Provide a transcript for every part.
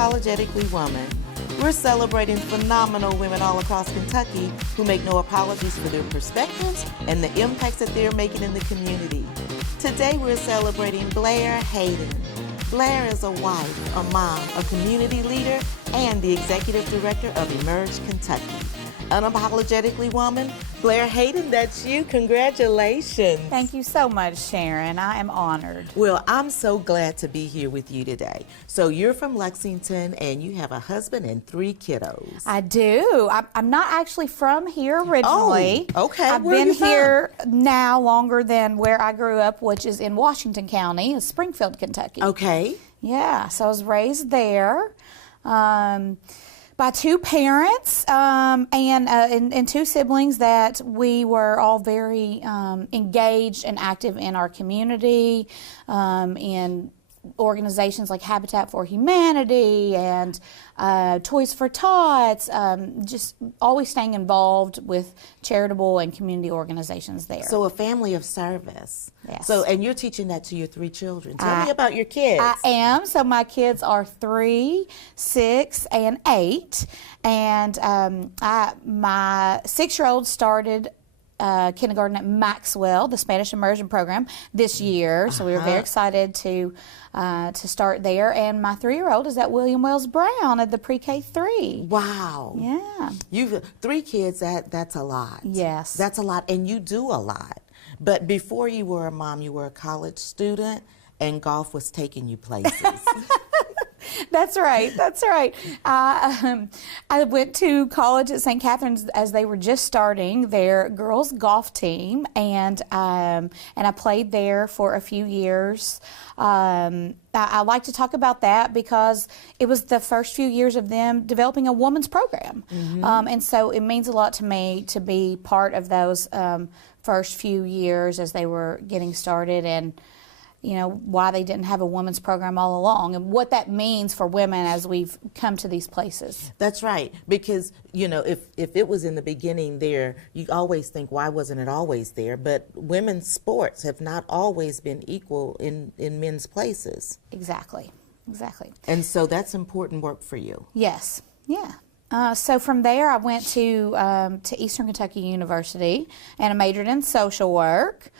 Unapologetically Woman. We're celebrating phenomenal women all across Kentucky who make no apologies for their perspectives and the impacts that they're making in the community. Today we're celebrating Blair Haydon. Blair is a wife, a mom, a community leader, and the executive director of Emerge Kentucky. Unapologetically Woman, Blair Haydon, that's you. Congratulations. Thank you so much, Sharon. I am honored. Well, I'm so glad to be here with you today. So you're from Lexington and you have a husband and 3 kiddos. I do. I'm not actually from here originally. Oh, okay. I've Where are been you from? here now longer than where I grew up, which is in Washington County, in Springfield, Kentucky. Okay. Yeah, so I was raised there. By 2 parents and 2 siblings that we were all very engaged and active in our community, in organizations like Habitat for Humanity and Toys for Tots, just always staying involved with charitable and community organizations there. So a family of service. Yes. So, and you're teaching that to your 3 children. Tell me about your kids. I am. So my kids are 3, 6, and 8. And my 6-year-old started kindergarten at Maxwell, the Spanish immersion program, this year. So we were very excited to start there. And my 3-year-old is at William Wells Brown at the pre-K 3. Wow. Yeah. You've 3 kids. That's a lot. Yes. That's a lot, and you do a lot. But before you were a mom, you were a college student, and golf was taking you places. That's right. That's right. I went to college at St. Catherine's as they were just starting their girls golf team, and I played there for a few years. I like to talk about that because it was the first few years of them developing a women's program, and so it means a lot to me to be part of those first few years as they were getting started, and you know, why they didn't have a women's program all along and what that means for women as we've come to these places. That's right, because, you know, if it was in the beginning there, you always think, why wasn't it always there? But women's sports have not always been equal in men's places. Exactly, exactly. And so that's important work for you. Yes, yeah. So from there, I went to Eastern Kentucky University and I majored in social work.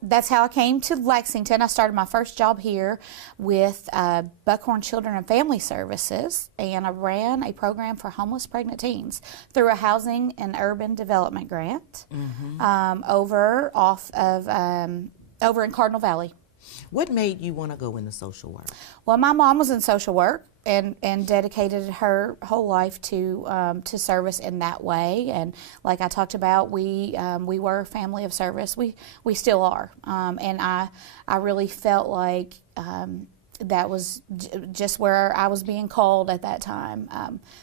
That's how I came to Lexington. I started my first job here with Buckhorn Children and Family Services, and I ran a program for homeless pregnant teens through a housing and urban development grant over in Cardinal Valley. What made you want to go into social work? Well, my mom was in social work and dedicated her whole life to service in that way. And like I talked about, we were a family of service. We still are. And I really felt like that was just where I was being called at that time,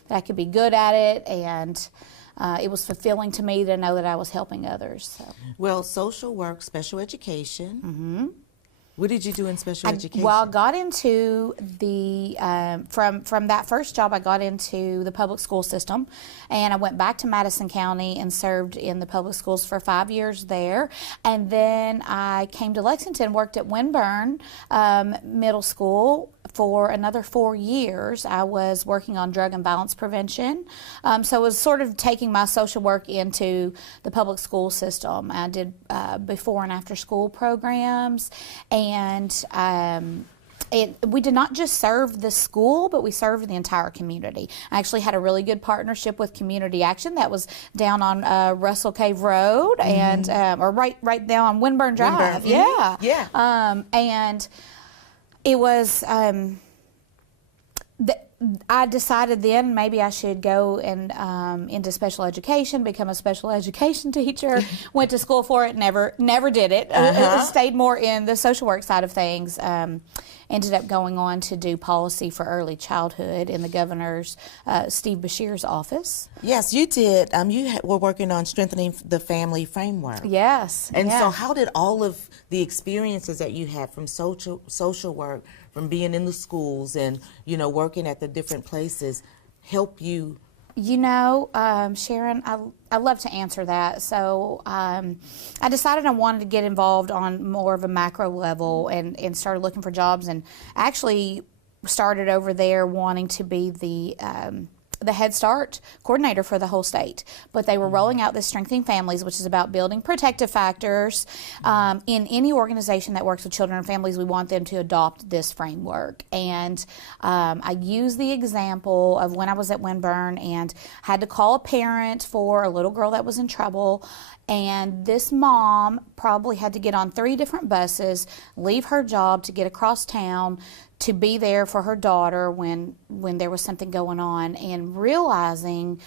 that I could be good at it, and it was fulfilling to me to know that I was helping others. So. Well, social work, special education. What did you do in special education? Well, I got into the, from that first job, I got into the public school system, and I went back to Madison County and served in the public schools for 5 years there. And then I came to Lexington, worked at Winburn Middle School for another 4 years. I was working on drug and violence prevention. So it was sort of taking my social work into the public school system. I did before and after school programs, and we did not just serve the school, but we served the entire community. I actually had a really good partnership with Community Action that was down on Russell Cave Road, and or right down on Winburn Drive. Yeah. And it was, I decided then maybe I should go and into special education, become a special education teacher. Went to school for it, never did it. Stayed more in the social work side of things. Ended up going on to do policy for early childhood in the governor's, Steve Beshear's office. Yes, you did. You were working on strengthening the family framework. Yes. And so how did all of the experiences that you had from social work, from being in the schools and, you know, working at the different places help you? You know, Sharon, I love to answer that. So I decided I wanted to get involved on more of a macro level and started looking for jobs, and actually started over there wanting to be the Head Start coordinator for the whole state. But they were rolling out this Strengthening Families, which is about building protective factors. In any organization that works with children and families, we want them to adopt this framework. And I use the example of when I was at Winburn and had to call a parent for a little girl that was in trouble. And this mom probably had to get on 3 different buses, leave her job to get across town to be there for her daughter when there was something going on, and realizing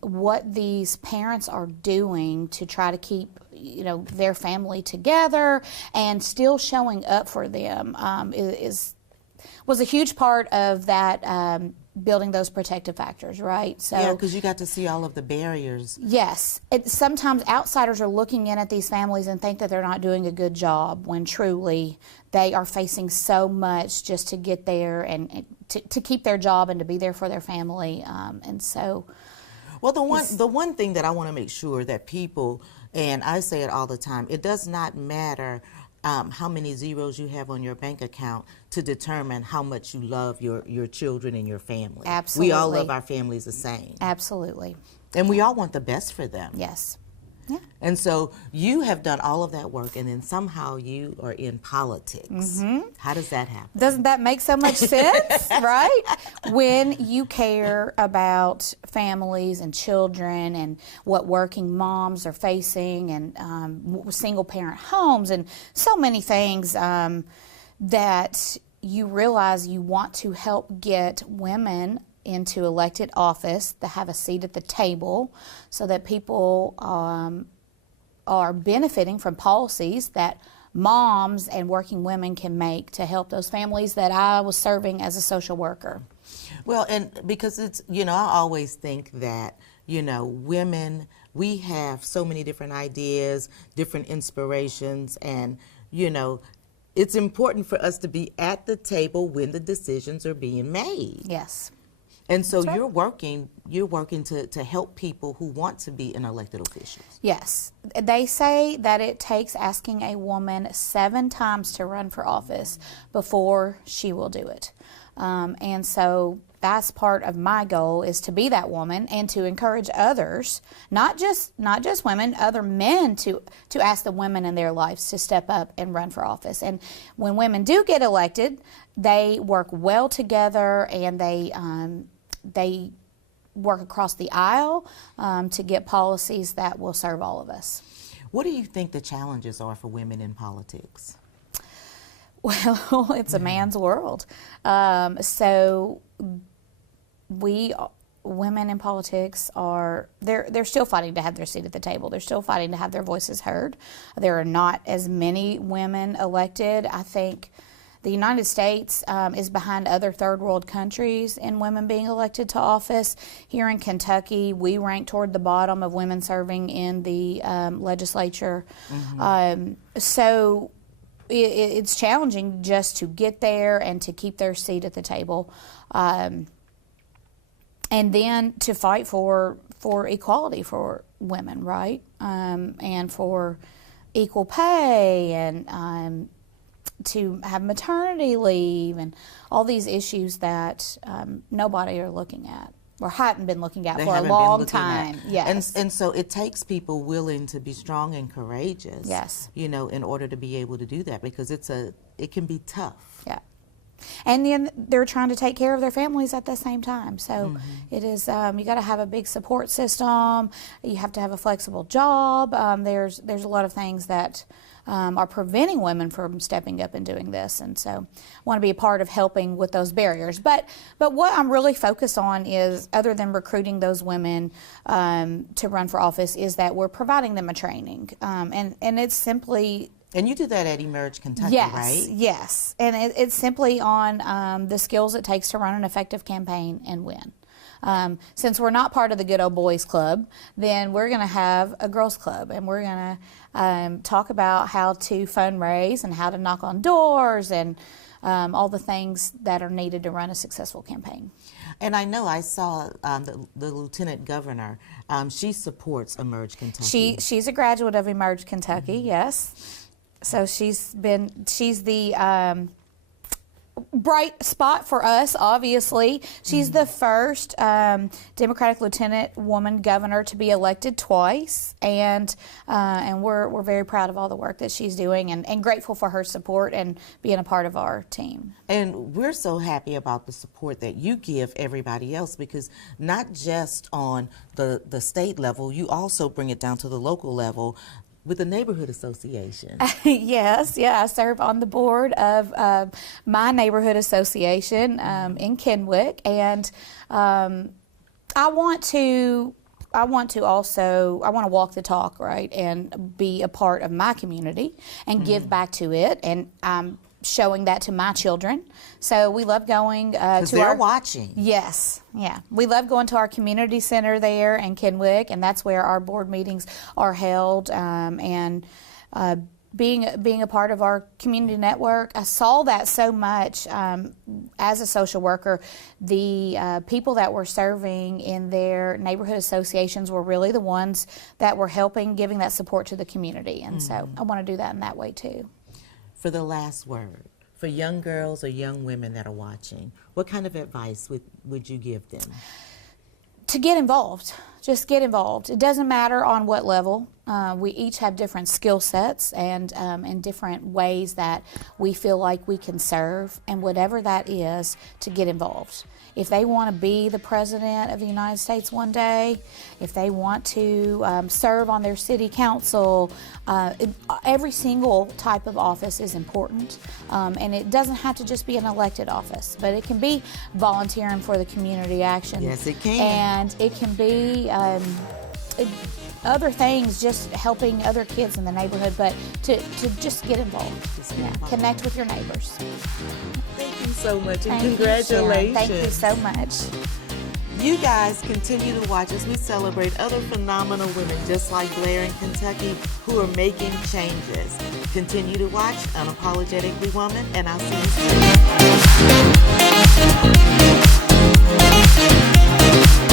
what these parents are doing to try to keep their family together and still showing up for them was a huge part of that building those protective factors, right? So yeah, because you got to see all of the barriers. Yes. Sometimes outsiders are looking in at these families and think that they're not doing a good job, when truly they are facing so much just to get there and to keep their job and to be there for their family. And so... Well, the one thing that I want to make sure that people, and I say it all the time, it does not matter how many zeros you have on your bank account to determine how much you love your children and your family. Absolutely. We all love our families the same. Absolutely. And we all want the best for them. Yes. Yeah. And so you have done all of that work, and then somehow you are in politics. Mm-hmm. How does that happen? Doesn't that make so much sense, right? When you care about families and children and what working moms are facing, and single-parent homes, and so many things that you realize you want to help get women into elected office that have a seat at the table, so that people are benefiting from policies that moms and working women can make to help those families that I was serving as a social worker. Well, and because it's, I always think that, women, we have so many different ideas, different inspirations, and, it's important for us to be at the table when the decisions are being made. Yes. And so you're working to help people who want to be in elected officials. Yes. They say that it takes asking a woman 7 times to run for office before she will do it. And so that's part of my goal, is to be that woman and to encourage others, not just women, other men to ask the women in their lives to step up and run for office. And when women do get elected, they work well together, and they work across the aisle to get policies that will serve all of us. What do you think the challenges are for women in politics? Well, it's a man's world. So women in politics they're still fighting to have their seat at the table. They're still fighting to have their voices heard. There are not as many women elected. I think the United States is behind other third world countries in women being elected to office. Here in Kentucky, we rank toward the bottom of women serving in the legislature. Mm-hmm. So it's challenging just to get there and to keep their seat at the table. And then to fight for equality for women, right? And for equal pay, and to have maternity leave, and all these issues that nobody are looking at, or hadn't been looking at for a long time. Yes. And so it takes people willing to be strong and courageous. Yes. In order to be able to do that, because it can be tough. Yeah. And then they're trying to take care of their families at the same time. So it is, you got to have a big support system. You have to have a flexible job. There's a lot of things that are preventing women from stepping up and doing this. And so I want to be a part of helping with those barriers. But what I'm really focused on is, other than recruiting those women to run for office, is that we're providing them a training. And it's simply... And you do that at Emerge Kentucky, yes, right? Yes, and it's simply on the skills it takes to run an effective campaign and win. Since we're not part of the Good Old Boys Club, then we're going to have a girls club, and we're going to talk about how to fundraise and how to knock on doors, and all the things that are needed to run a successful campaign. And I know I saw the Lieutenant Governor, she supports Emerge Kentucky. She's a graduate of Emerge Kentucky, yes. So she's the bright spot for us, obviously. She's the first Democratic lieutenant woman governor to be elected twice, and we're very proud of all the work that she's doing, and grateful for her support and being a part of our team. And we're so happy about the support that you give everybody else, because not just on the state level, you also bring it down to the local level with the neighborhood association. Yes, I serve on the board of my neighborhood association in Kennewick, and I want to walk the talk, right, and be a part of my community and give back to it, and I'm showing that to my children. So we love going to they're watching. Yes, yeah. We love going to our community center there in Kennewick, and that's where our board meetings are held, and being a part of our community network. I saw that so much as a social worker. The people that were serving in their neighborhood associations were really the ones that were helping, giving that support to the community, and so I want to do that in that way too. For the last word, for young girls or young women that are watching, what kind of advice would you give them? To get involved. Just get involved. It doesn't matter on what level. We each have different skill sets and different ways that we feel like we can serve, and whatever that is, to get involved. If they want to be the President of the United States one day, if they want to serve on their city council, every single type of office is important. And it doesn't have to just be an elected office, but it can be volunteering for the community action. Yes, it can. And it can be other things, just helping other kids in the neighborhood, but to just get involved. Connect with your neighbors. Thank you so much, and Thank congratulations. You, Thank you so much. You guys continue to watch as we celebrate other phenomenal women just like Blair in Kentucky who are making changes. Continue to watch Unapologetically Woman, and I'll see you soon.